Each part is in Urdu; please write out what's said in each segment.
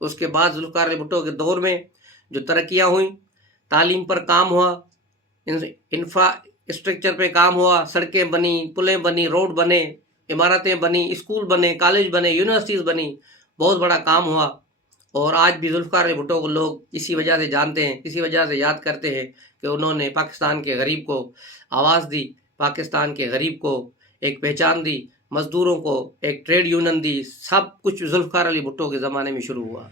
اس کے بعد ذوالفقار علی بھٹو کے دور میں جو ترقیاں ہوئیں، تعلیم پر کام ہوا، انفراسٹرکچر پہ کام ہوا، سڑکیں بنی، پلیں بنی، روڈ بنے، عمارتیں بنی، اسکول بنے، کالج بنے، یونیورسٹیز بنی، بہت بڑا کام ہوا۔ اور آج بھی ذوالفقار علی بھٹو کو لوگ اسی وجہ سے جانتے ہیں، اسی وجہ سے یاد کرتے ہیں کہ انہوں نے پاکستان کے غریب کو آواز دی، پاکستان کے غریب کو ایک پہچان دی، مزدوروں کو ایک ٹریڈ یونین دی۔ سب کچھ ذوالفقار علی بھٹو کے زمانے میں شروع ہوا،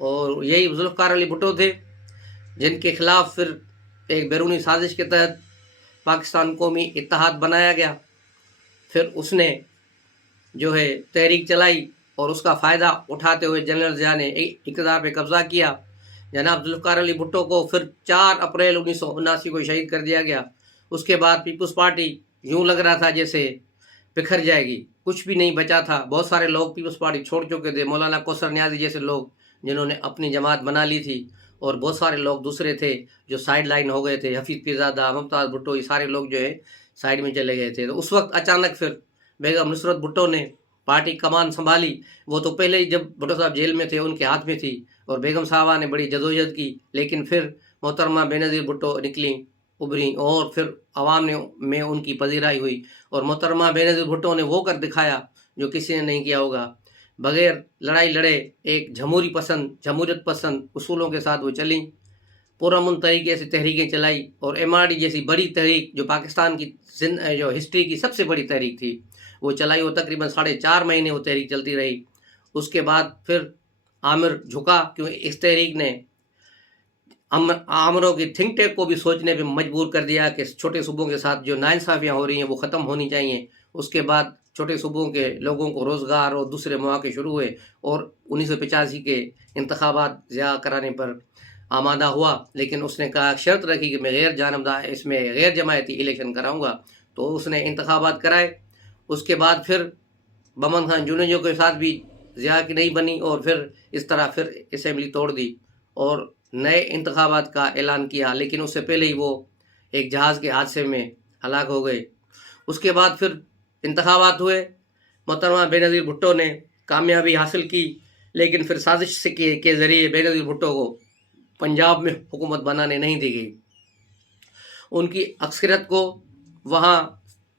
اور یہی ذوالفقار علی بھٹو تھے جن کے خلاف پھر ایک بیرونی سازش کے تحت پاکستان قومی اتحاد بنایا گیا۔ پھر اس نے جو ہے تحریک چلائی، اور اس کا فائدہ اٹھاتے ہوئے جنرل ضیاء نے اقتدار پہ قبضہ کیا۔ جناب ذوالفقار علی بھٹو کو پھر 4 اپریل 1979 کو شہید کر دیا گیا۔ اس کے بعد پیپلز پارٹی یوں لگ رہا تھا جیسے بکھر جائے گی، کچھ بھی نہیں بچا تھا۔ بہت سارے لوگ پیپلز پارٹی چھوڑ چکے تھے، مولانا کوثر نیازی جیسے لوگ جنہوں نے اپنی جماعت بنا لی تھی، اور بہت سارے لوگ دوسرے تھے جو سائیڈ لائن ہو گئے تھے، حفیظ پیرزادہ، ممتاز بھٹو، یہ سارے لوگ جو ہے سائیڈ میں چلے گئے تھے۔ تو اس وقت اچانک پھر بیگم نصرت بھٹو نے پارٹی کمان سنبھالی۔ وہ تو پہلے ہی جب بھٹو صاحب جیل میں تھے ان کے ہاتھ میں تھی، اور بیگم صاحبہ نے بڑی جدوجہد کی، لیکن پھر محترمہ بے نظیر بھٹو نکلیں، ابھریں، اور پھر عوام میں ان کی پذیرائی ہوئی، اور محترمہ بے نظیر بھٹو نے وہ کر دکھایا جو کسی نے نہیں کیا ہوگا۔ بغیر لڑائی لڑے ایک جمہوریت پسند اصولوں کے ساتھ وہ چلیں، پرامن طریقے سے تحریکیں چلائی، اور MRD جیسی بڑی تحریک جو پاکستان کی جو ہسٹری کی سب سے بڑی تحریک تھی وہ چلائی۔ وہ تقریباً 4.5 مہینے وہ تحریک چلتی رہی۔ اس کے بعد پھر عامر جھکا، کیونکہ اس تحریک نے عامروں کی تھنک ٹینک کو بھی سوچنے پہ مجبور کر دیا کہ چھوٹے صوبوں کے ساتھ جو ناانصافیاں ہو رہی ہیں وہ ختم ہونی چاہیے۔ اس کے بعد چھوٹے صوبوں کے لوگوں کو روزگار اور دوسرے مواقع شروع ہوئے، اور 1985 کے انتخابات ضیاء کرانے پر آمادہ ہوا، لیکن اس نے کہا، شرط رکھی کہ میں غیر جماعتی الیکشن کراؤں گا، تو اس نے انتخابات کرائے۔ اس کے بعد پھر بمن خان جونیجو کے ساتھ بھی ضیاء کی نہیں بنی، اور پھر اس طرح پھر اسمبلی توڑ دی اور نئے انتخابات کا اعلان کیا، لیکن اس سے پہلے ہی وہ ایک جہاز کے حادثے میں ہلاک ہو گئے۔ اس کے بعد پھر انتخابات ہوئے، محترمہ بے نظیر بھٹو نے کامیابی حاصل کی، لیکن پھر سازش کے ذریعے بے نظیر بھٹو کو پنجاب میں حکومت بنانے نہیں دی گئی۔ ان کی اکثریت کو وہاں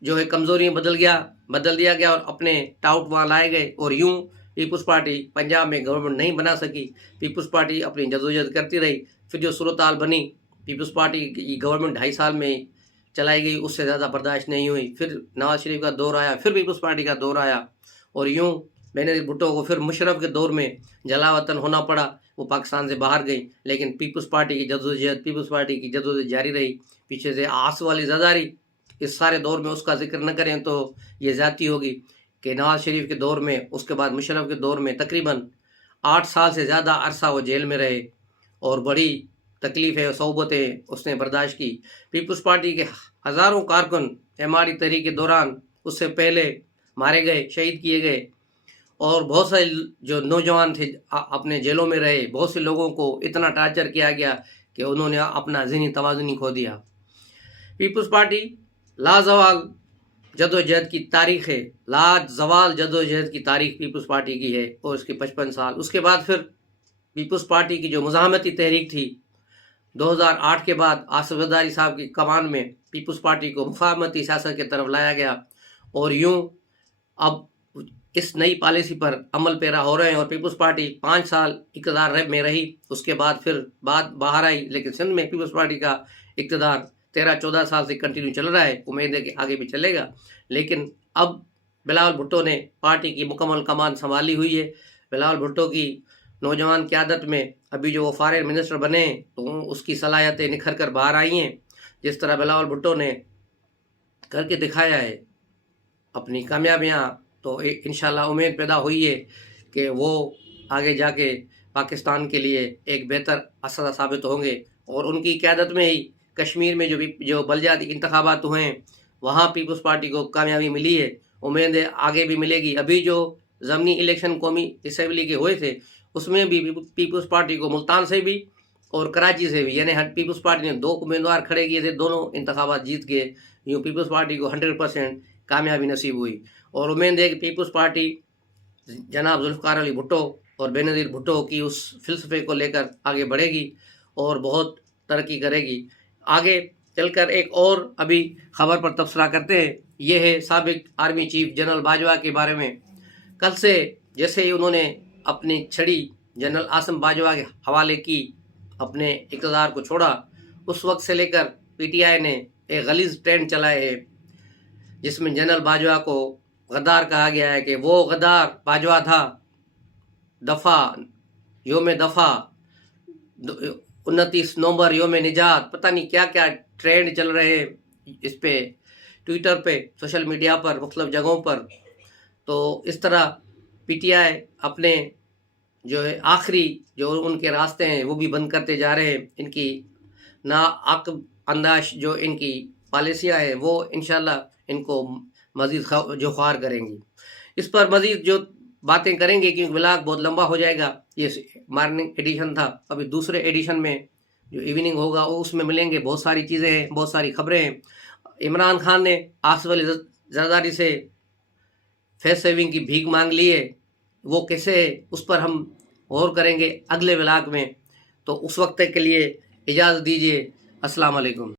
جو ہے کمزوریاں بدل دیا گیا، اور اپنے ٹاؤٹ وہاں لائے گئے، اور یوں پیپلز پارٹی پنجاب میں گورنمنٹ نہیں بنا سکی۔ پیپلز پارٹی اپنی جدوجہد کرتی رہی۔ پھر جو صورتحال بنی، پیپلز پارٹی کی گورنمنٹ 2.5 سال میں چلائی گئی، اس سے زیادہ برداشت نہیں ہوئی۔ پھر نواز شریف کا دور آیا، پھر پیپلز پارٹی کا دور آیا، اور یوں بے نظیر بھٹو کو پھر مشرف کے دور میں جلا وطن ہونا پڑا، وہ پاکستان سے باہر گئی۔ لیکن پیپلز پارٹی کی جدوجہد جاری رہی۔ پیچھے سے آسو علی زرداری، اس سارے دور میں اس کا ذکر نہ کریں تو یہ زیادتی ہوگی کہ نواز شریف کے دور میں، اس کے بعد مشرف کے دور میں تقریباً 8 سال سے زیادہ عرصہ وہ جیل میں رہے، اور بڑی تکلیفیں اور صعوبتیں اس نے برداشت کی۔ پیپلز پارٹی کے ہزاروں کارکن MRD تحریک کے دوران اس سے پہلے مارے گئے، شہید کیے گئے، اور بہت سے جو نوجوان تھے اپنے جیلوں میں رہے۔ بہت سے لوگوں کو اتنا ٹارچر کیا گیا کہ انہوں نے اپنا ذہنی توازن ہی کھو دیا۔ پیپلز پارٹی لازوال جدوجہد کی تاریخ ہے، لازوال جدوجہد کی تاریخ پیپلز پارٹی کی ہے، اور اس کے 55 سال۔ اس کے بعد پھر پیپلز پارٹی کی جو مزاحمتی تحریک تھی 2008 کے بعد، آصف زرداری صاحب کی کمان میں پیپلز پارٹی کو مفاہمتی سیاست کی طرف لایا گیا، اور یوں اب اس نئی پالیسی پر عمل پیرا ہو رہے ہیں، اور پیپلز پارٹی 5 سال اقتدار میں رہی۔ اس کے بعد پھر باہر آئی، لیکن سندھ میں پیپلز پارٹی کا اقتدار 13-14 سال سے کنٹینیو چل رہا ہے، امید ہے کہ آگے بھی چلے گا۔ لیکن اب بلاول بھٹو نے پارٹی کی مکمل کمان سنبھالی ہوئی ہے۔ بلاول بھٹو کی نوجوان قیادت میں ابھی جو وہ فارن منسٹر بنے تو اس کی صلاحیتیں نکھر کر باہر آئی ہیں۔ جس طرح بلاول بھٹو نے کر کے دکھایا ہے اپنی کامیابیاں، تو انشاءاللہ امید پیدا ہوئی ہے کہ وہ آگے جا کے پاکستان کے لیے ایک بہتر اساتذہ ثابت ہوں گے، اور ان کی قیادت میں ہی کشمیر میں جو بلدیاتی انتخابات ہوئے ہیں وہاں پیپلز پارٹی کو کامیابی ملی ہے، امید ہے آگے بھی ملے گی۔ ابھی جو ضمنی الیکشن قومی اسمبلی کے ہوئے تھے اس میں بھی پیپلز پارٹی کو ملتان سے بھی اور کراچی سے بھی، یعنی پیپلز پارٹی نے 2 امیدوار کھڑے کیے تھے، دونوں انتخابات جیت گئے۔ یوں پیپلز پارٹی کو 100% کامیابی نصیب ہوئی، اور امید ہے کہ پیپلز پارٹی جناب ذوالفقار علی بھٹو اور بے نظیر بھٹو کی اس فلسفے کو لے کر آگے بڑھے گی اور بہت ترقی کرے گی۔ آگے چل کر ایک اور ابھی خبر پر تبصرہ کرتے ہیں، یہ ہے سابق آرمی چیف جنرل باجوہ کے بارے میں۔ کل سے جیسے ہی انہوں نے اپنی چھڑی جنرل عاصم باجوہ کے حوالے کی، اپنے اقتدار کو چھوڑا، اس وقت سے لے کر پی ٹی آئی نے ایک غلیظ ٹرینڈ چلائے ہے جس میں جنرل باجوہ کو غدار کہا گیا ہے کہ وہ غدار باجوہ تھا، یوم دفاع 29 نومبر یوم نجات، پتہ نہیں کیا کیا ٹرینڈ چل رہے ہیں اس پہ، ٹویٹر پہ، سوشل میڈیا پر، مختلف جگہوں پر۔ تو اس طرح پی ٹی آئی اپنے جو ہے آخری جو ان کے راستے ہیں وہ بھی بند کرتے جا رہے ہیں۔ ان کی ناعقل انداز جو ان کی پالیسیاں ہیں وہ انشاءاللہ ان کو مزید جو خوار کریں گی۔ اس پر مزید جو باتیں کریں گے کیونکہ ولاگ بہت لمبا ہو جائے گا۔ یہ مارننگ ایڈیشن تھا، ابھی دوسرے ایڈیشن میں جو ایوننگ ہوگا اس میں ملیں گے، بہت ساری چیزیں ہیں، بہت ساری خبریں ہیں۔ عمران خان نے آصف علی زرداری سے فیس سیونگ کی بھیک مانگ لی ہے، وہ کیسے ہے اس پر ہم غور کریں گے اگلے ولاگ میں۔ تو اس وقت کے لیے اجازت دیجیے، السلام علیکم۔